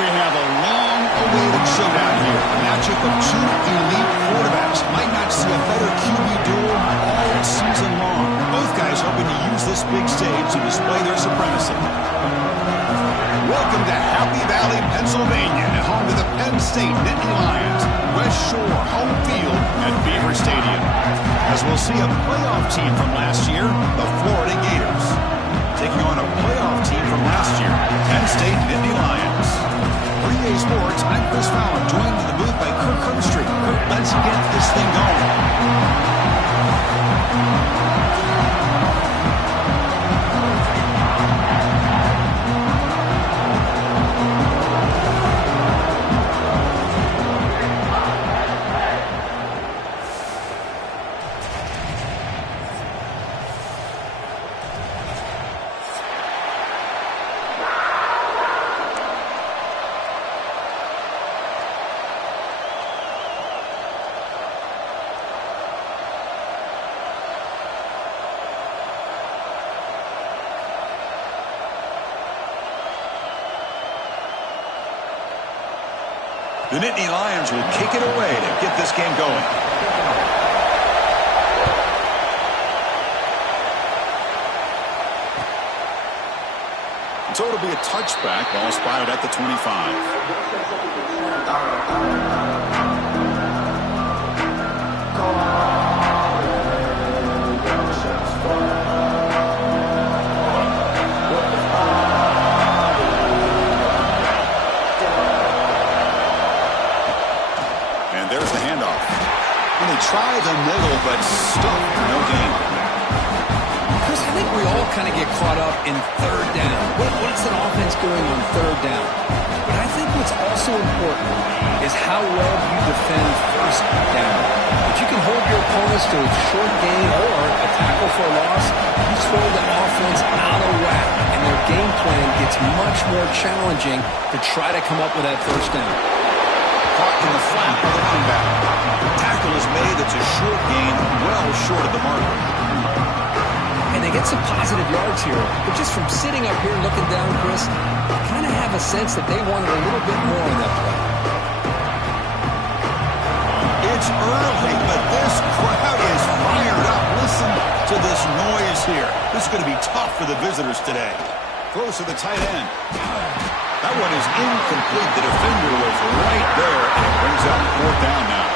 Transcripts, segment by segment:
We have a long-awaited showdown here. A matchup of two elite quarterbacks. Might not see a better QB duel all season long. Both guys hoping to use this big stage to display their supremacy. Welcome to Happy Valley, Pennsylvania, and home to the Penn State Nittany Lions. West Shore home field at Beaver Stadium. As we'll see a playoff team from last year, the Florida Gators, taking on a playoff team from last year, Penn State Nittany Lions. For EA Sports, I'm Chris Fowler, joined in the booth by Kirk Herbstreit. Kirk, let's get this thing going. The Nittany Lions will kick it away to get this game going. So it'll be a touchback, ball spotted at the 25. Try the middle, but still no gain. Chris, I think we all kind of get caught up in third down. What's an offense doing on third down? But I think what's also important is how well you defend first down. If you can hold your opponents to a short gain or a tackle for a loss, you throw the offense out of whack, and their game plan gets much more challenging to try to come up with that first down. Caught in the flat by the running back. Tackle is made. It's a short gain, well short of the marker. And they get some positive yards here. But just from sitting up here looking down, Chris, I kind of have a sense that they wanted a little bit more in that play. It's early, but this crowd is fired up. Listen to this noise here. This is going to be tough for the visitors today. Throws to the tight end. That one is incomplete. The defender was right there, and it brings up 4th down now.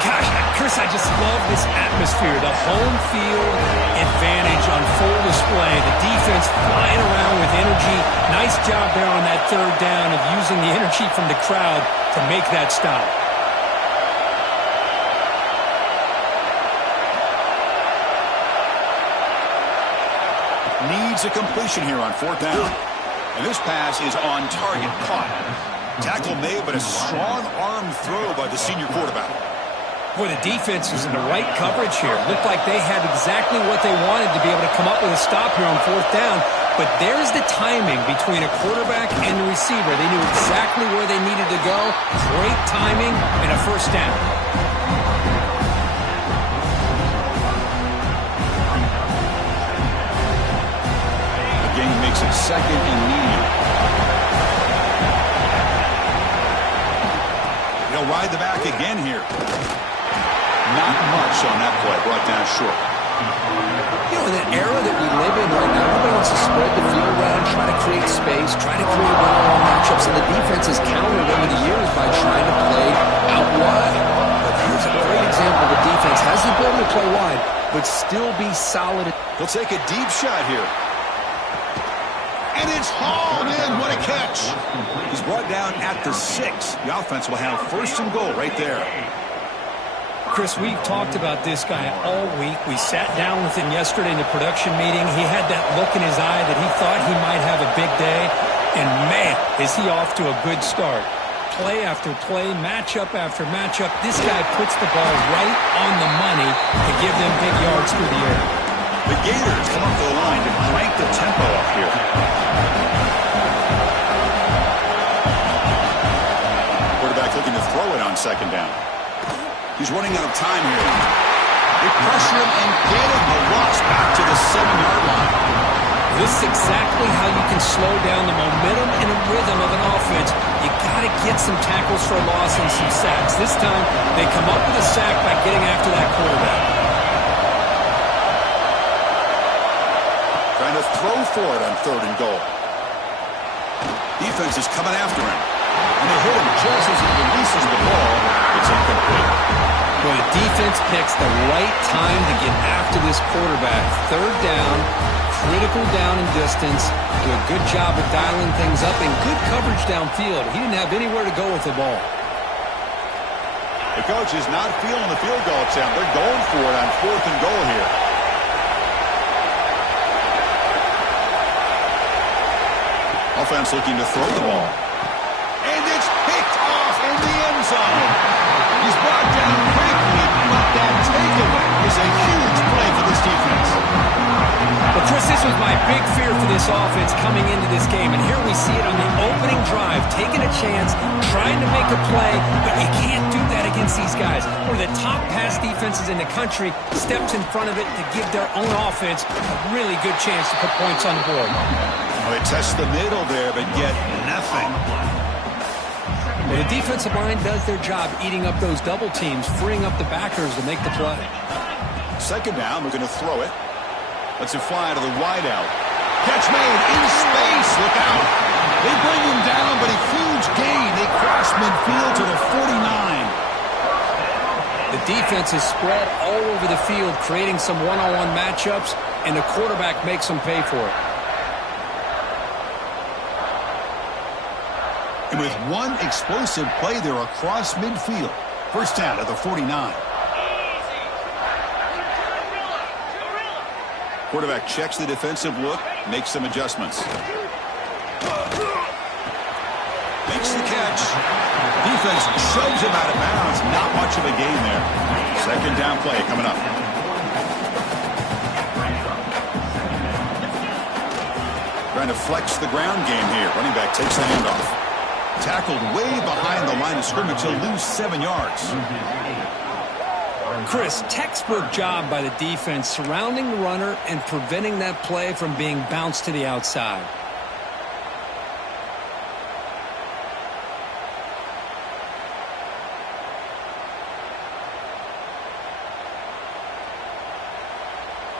Gosh, Chris, I just love this atmosphere. The home field advantage on full display. The defense flying around with energy. Nice job there on that 3rd down of using the energy from the crowd to make that stop. Needs a completion here on 4th down. And this pass is on target, caught. Tackle made, but a strong arm throw by the senior quarterback. Boy, the defense was in the right coverage here. Looked like they had exactly what they wanted to be able to come up with a stop here on 4th down. But there's the timing between a quarterback and the receiver. They knew exactly where they needed to go. Great timing and a 1st down. The game makes it 2nd and medium. He'll ride the back again here. Not much on that play, brought down short. You know, in the era that we live in right now, everybody wants to spread the field around, try to create space, try to create one-on-one matchups, and the defense has countered over the years by trying to play out wide. But here's a great example of a defense has the ability to play wide, but still be solid. He'll take a deep shot here. And it's hauled in. What a catch. He's brought down at the 6. The offense will have 1st and goal right there. Chris, we've talked about this guy all week. We sat down with him yesterday in the production meeting. He had that look in his eye that he thought he might have a big day. And, man, is he off to a good start. Play after play, matchup after matchup. This guy puts the ball right on the money to give them big yards through the air. The Gators come up to the line to crank the tempo up here. Quarterback looking to throw it on 2nd down. He's running out of time here. They pressure him and get him. A loss back to the 7-yard line. This is exactly how you can slow down the momentum and the rhythm of an offense. You got to get some tackles for a loss and some sacks. This time, they come up with a sack by getting after that quarterback. Trying to throw for it on 3rd and goal. Defense is coming after him. And they hit him just as he releases the ball. It's incomplete. Well, the defense picks the right time to get after this quarterback. 3rd down, critical down and distance. Do a good job of dialing things up and good coverage downfield. He didn't have anywhere to go with the ball. The coach is not feeling the field goal attempt. They're going for it on 4th and goal here. Offense looking to throw the ball. And it's picked off in the end zone. He's brought down quickly, but that takeaway is a huge play for this defense. Well, Chris, this was my big fear for this offense coming into this game, and here we see it on the opening drive, taking a chance, trying to make a play, but you can't do that against these guys. One of the top pass defenses in the country steps in front of it to give their own offense a really good chance to put points on the board. Well, they test the middle there, but get nothing. Well, the defensive line does their job eating up those double teams, freeing up the backers to make the play. 2nd down, we're going to throw it. Lets it fly to the wideout. Catch made in space. Look out. They bring him down, but a huge gain. They cross midfield to the 49. The defense is spread all over the field, creating some one-on-one matchups, and the quarterback makes them pay for it. And with one explosive play there across midfield. 1st down at the 49. Quarterback checks the defensive look, makes some adjustments. Makes the catch. Defense shoves him out of bounds. Not much of a gain there. 2nd down play coming up. Trying to flex the ground game here. Running back takes the handoff. Tackled way behind the line of scrimmage. He'll lose 7 yards. Chris, textbook job by the defense surrounding the runner and preventing that play from being bounced to the outside.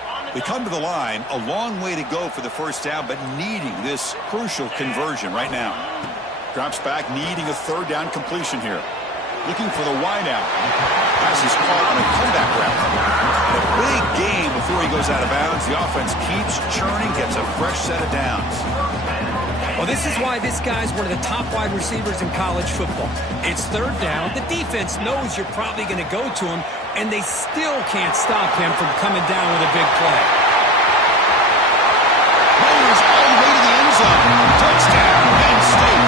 On They come to the line, a long way to go for the first down, but needing this crucial conversion right now. Drops back, needing a third down completion here. Looking for the wideout. Pass is caught on a comeback route. A big game before he goes out of bounds. The offense keeps churning, gets a fresh set of downs. Well, this is why this guy's one of the top wide receivers in college football. It's third down. The defense knows you're probably going to go to him, and they still can't stop him from coming down with a big play. Players all the way to the end zone. Touchdown, Penn State.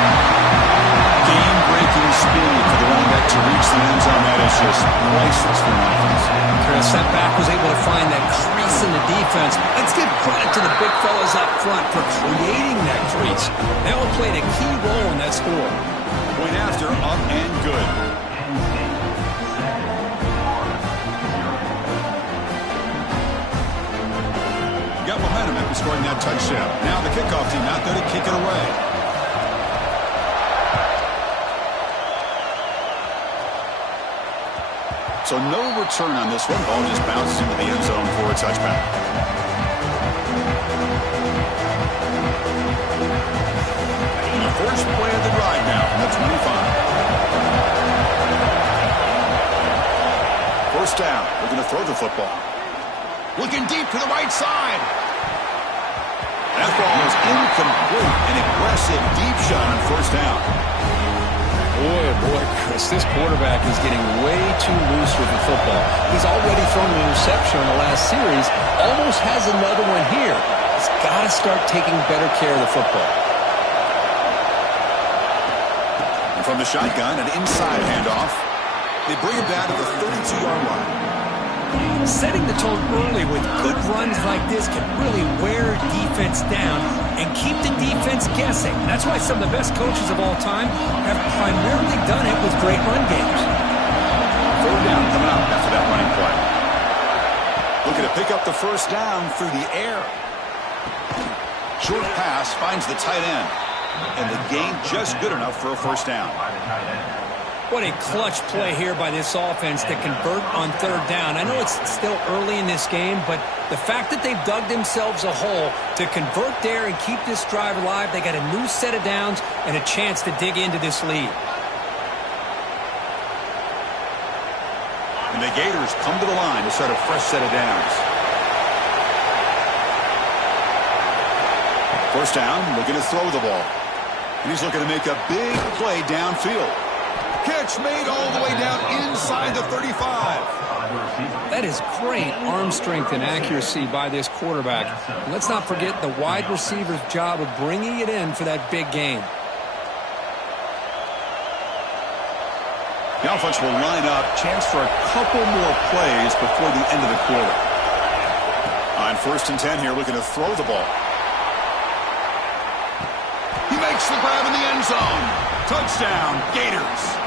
Game-breaking speed for the running back to reach the end zone. That is just priceless for an offense. Chris, that back was able to find that crease in the defense. Let's give credit to the big fellas up front for creating that crease. They all played a key role in that score. Point after, up and good. Got momentum after scoring that touchdown. Now the kickoff team out there to kick it away. So no return on this one. Ball just bounces into the end zone for a touchback. The first play of the drive now from the 25. First down. We're going to throw the football. Looking deep to the right side. That ball is incomplete. An aggressive deep shot on first down. Boy, Chris, this quarterback is getting way too loose with the football. He's already thrown an interception in the last series. Almost has another one here. He's got to start taking better care of the football. And from the shotgun, an inside handoff. They bring him down to the 32-yard line. Setting the tone early with good runs like this can really wear defense down and keep the defense guessing. That's why some of the best coaches of all time have primarily done it with great run games. Third down coming up after that running play. Looking to pick up the first down through the air. Short pass finds the tight end. And the gain just good enough for a first down. What a clutch play here by this offense to convert on third down. I know it's still early in this game, but the fact that they've dug themselves a hole to convert there and keep this drive alive, they got a new set of downs and a chance to dig into this lead. And the Gators come to the line to start a fresh set of downs. First down, looking to throw the ball. And he's looking to make a big play downfield. Catch made all the way down inside the 35. That is great arm strength and accuracy by this quarterback. And let's not forget the wide receiver's job of bringing it in for that big gain. The offense will line up. Chance for a couple more plays before the end of the quarter. On 1st and 10 here, looking to throw the ball. He makes the grab in the end zone. Touchdown, Gators.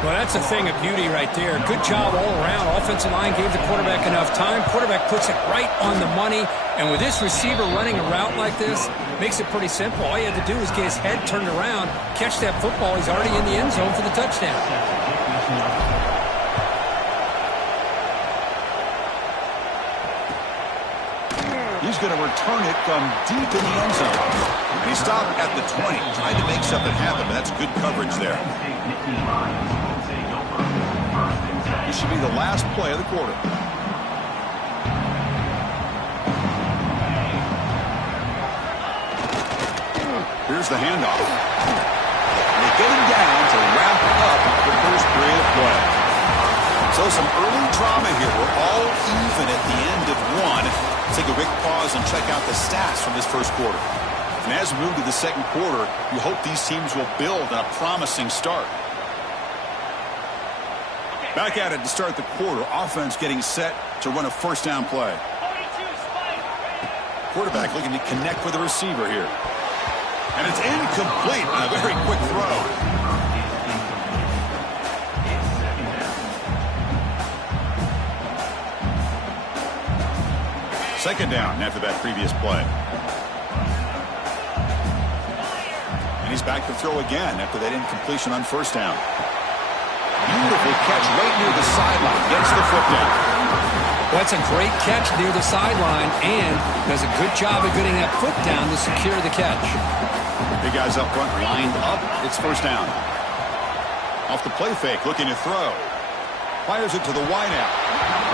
Well, that's a thing of beauty right there. Good job all around. Offensive line gave the quarterback enough time. Quarterback puts it right on the money. And with this receiver running a route like this, makes it pretty simple. All you have to do is get his head turned around, catch that football. He's already in the end zone for the touchdown. He's going to return it from deep in the end zone. He stopped at the 20, trying to make something happen, but that's good coverage there. This should be the last play of the quarter. Here's the handoff. And they get him down to wrap up the first period of play. So some early drama here. We're all even at the end of one. Take a quick pause and check out the stats from this first quarter. And as we move to the second quarter, you hope these teams will build on a promising start. Back at it to start the quarter. Offense getting set to run a first down play. Quarterback looking to connect with the receiver here. And it's incomplete on a very quick throw. Second down after that previous play. And he's back to throw again after that incompletion on first down. Beautiful catch right near the sideline. Gets the foot down. Well, that's a great catch near the sideline and does a good job of getting that foot down to secure the catch. Big guys up front lined up. It's first down. Off the play fake, looking to throw. Fires it to the wideout.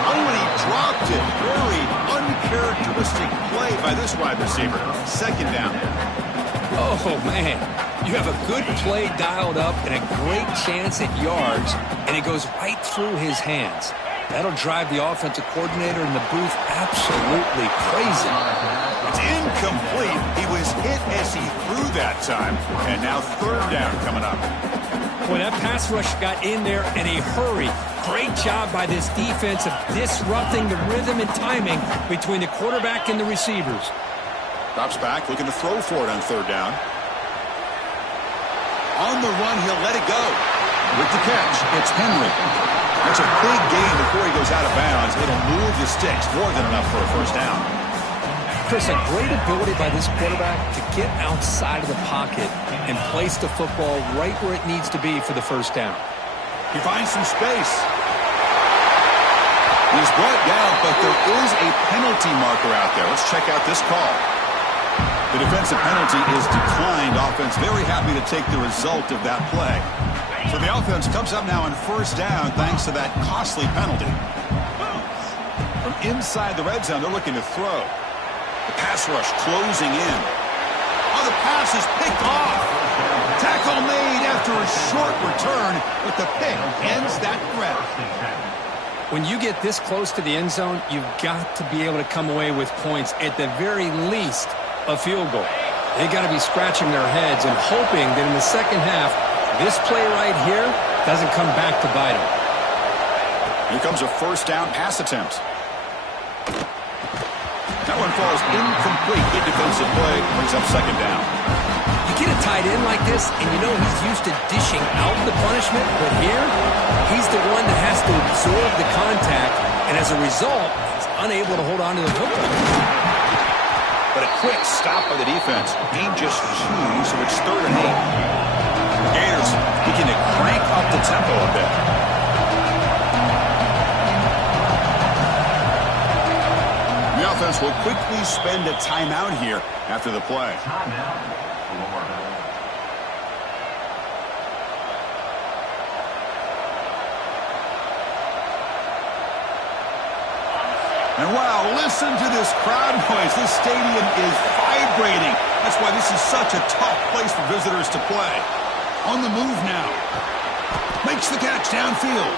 Oh, and he dropped it. Very uncharacteristic play by this wide receiver. Second down. Oh, man. You have a good play dialed up and a great chance at yards, and it goes right through his hands. That'll drive the offensive coordinator in the booth absolutely crazy. It's incomplete. He was hit as he threw that time, and now third down coming up. Boy, that pass rush got in there in a hurry. Great job by this defense of disrupting the rhythm and timing between the quarterback and the receivers. Drops back, looking to throw for it on third down. On the run, he'll let it go. With the catch, it's Henry. That's a big gain before he goes out of bounds. It'll move the sticks, more than enough for a first down. Chris, a great ability by this quarterback to get outside of the pocket and place the football right where it needs to be for the first down. He finds some space. He's brought down, but there is a penalty marker out there. Let's check out this call. The defensive penalty is declined. Offense very happy to take the result of that play. So the offense comes up now on first down thanks to that costly penalty. From inside the red zone, they're looking to throw. The pass rush closing in. Oh, the pass is picked off. Tackle made after a short return, but the pick ends that threat. When you get this close to the end zone, you've got to be able to come away with points, at the very least, a field goal. They got to be scratching their heads and hoping that in the second half, this play right here doesn't come back to bite them. Here comes a first down pass attempt. That one falls incomplete. Good defensive play. Brings up second down. You get a tight end like this, and you know he's used to dishing out the punishment, but here, he's the one that has to absorb the contact, and as a result, he's unable to hold on to the football. But a quick stop by the defense. Gain just 2, so it's 3rd and 8. Gators looking to crank up the tempo a bit. The offense will quickly spend a timeout here after the play. And wow, listen to this crowd noise. This stadium is vibrating. That's why this is such a tough place for visitors to play. On the move now. Makes the catch downfield.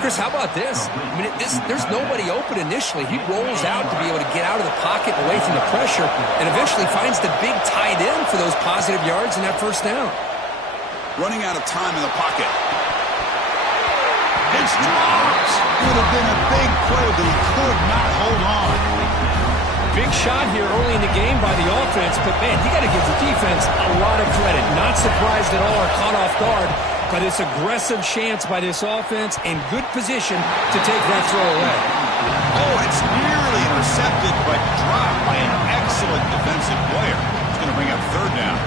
Chris, how about this? I mean, there's nobody open initially. He rolls out to be able to get out of the pocket away from the pressure and eventually finds the big tight end for those positive yards in that first down. Running out of time in the pocket. It's dropped. Would have been a big play, but he could not hold on. Big shot here early in the game by the offense, but man, you got to give the defense a lot of credit. Not surprised at all or caught off guard by this aggressive chance by this offense and good position to take that throw away. Oh, it's nearly intercepted, but dropped by an excellent defensive player. It's going to bring up third down.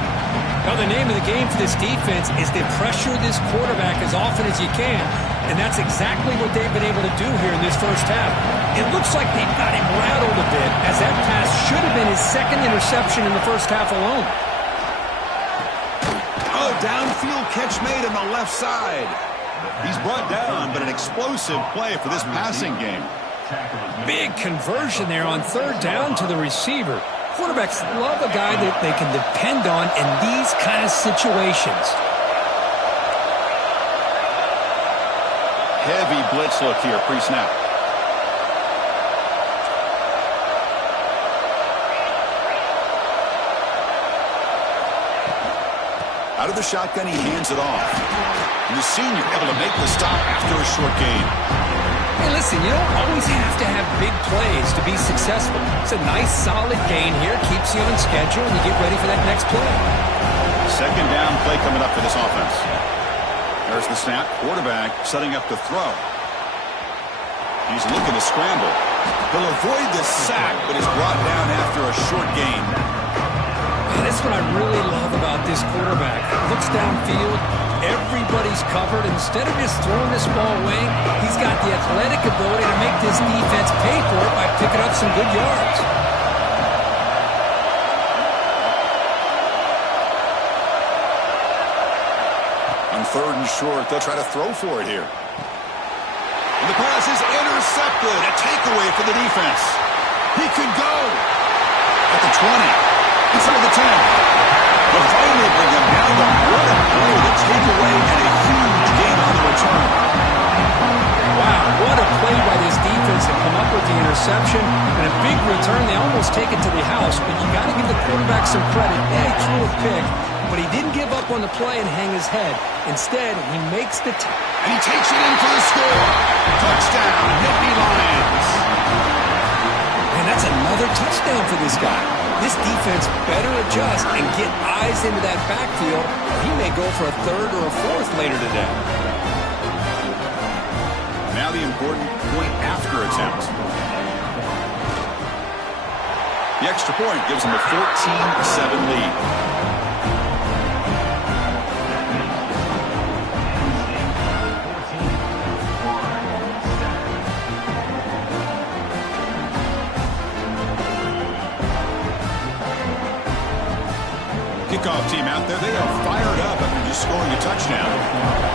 Now, the name of the game for this defense is to pressure this quarterback as often as you can, and that's exactly what they've been able to do here in this first half. It looks like they've got him rattled a bit, as that pass should have been his second interception in the first half alone. Oh, downfield catch made on the left side. He's brought down, but an explosive play for this passing game. Big conversion there on third down to the receiver. Quarterbacks love a guy that they can depend on in these kind of situations. Heavy blitz look here, pre-snap. Out of the shotgun, he hands it off. And the senior able to make the stop after a short gain. Hey, listen, you don't always have to have big plays to be successful. It's a nice, solid gain here. Keeps you on schedule, and you get ready for that next play. Second down play coming up for this offense. There's the snap. Quarterback setting up to throw. He's looking to scramble. He'll avoid the sack, but is brought down after a short gain. That's what I really love about this quarterback. Looks downfield. Everybody's covered. Instead of just throwing this ball away, he's he's got the athletic ability to make this defense pay for it by picking up some good yards. On 3rd and short, they'll try to throw for it here. And the pass is intercepted. A takeaway for the defense. He could go at the 20, inside the 10. They'll finally bring him down. But what a play, the takeaway, and a huge gain on the return. Wow, what a play by this defense to come up with the interception and a big return. They almost take it to the house, but you got to give the quarterback some credit. Yeah, he threw a pick, but he didn't give up on the play and hang his head. Instead, he makes the and he takes it in for the score. Touchdown, Nittany Lions. And that's another touchdown for this guy. This defense better adjust and get eyes into that backfield. He may go for a 3rd or a 4th later today. Now the important point after attempt. The extra point gives them a 14-7 lead. Kickoff team out there, they are fired up after just scoring a touchdown.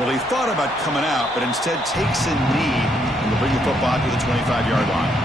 Well, he thought about coming out, but instead takes a knee and will bring the football to the 25-yard line.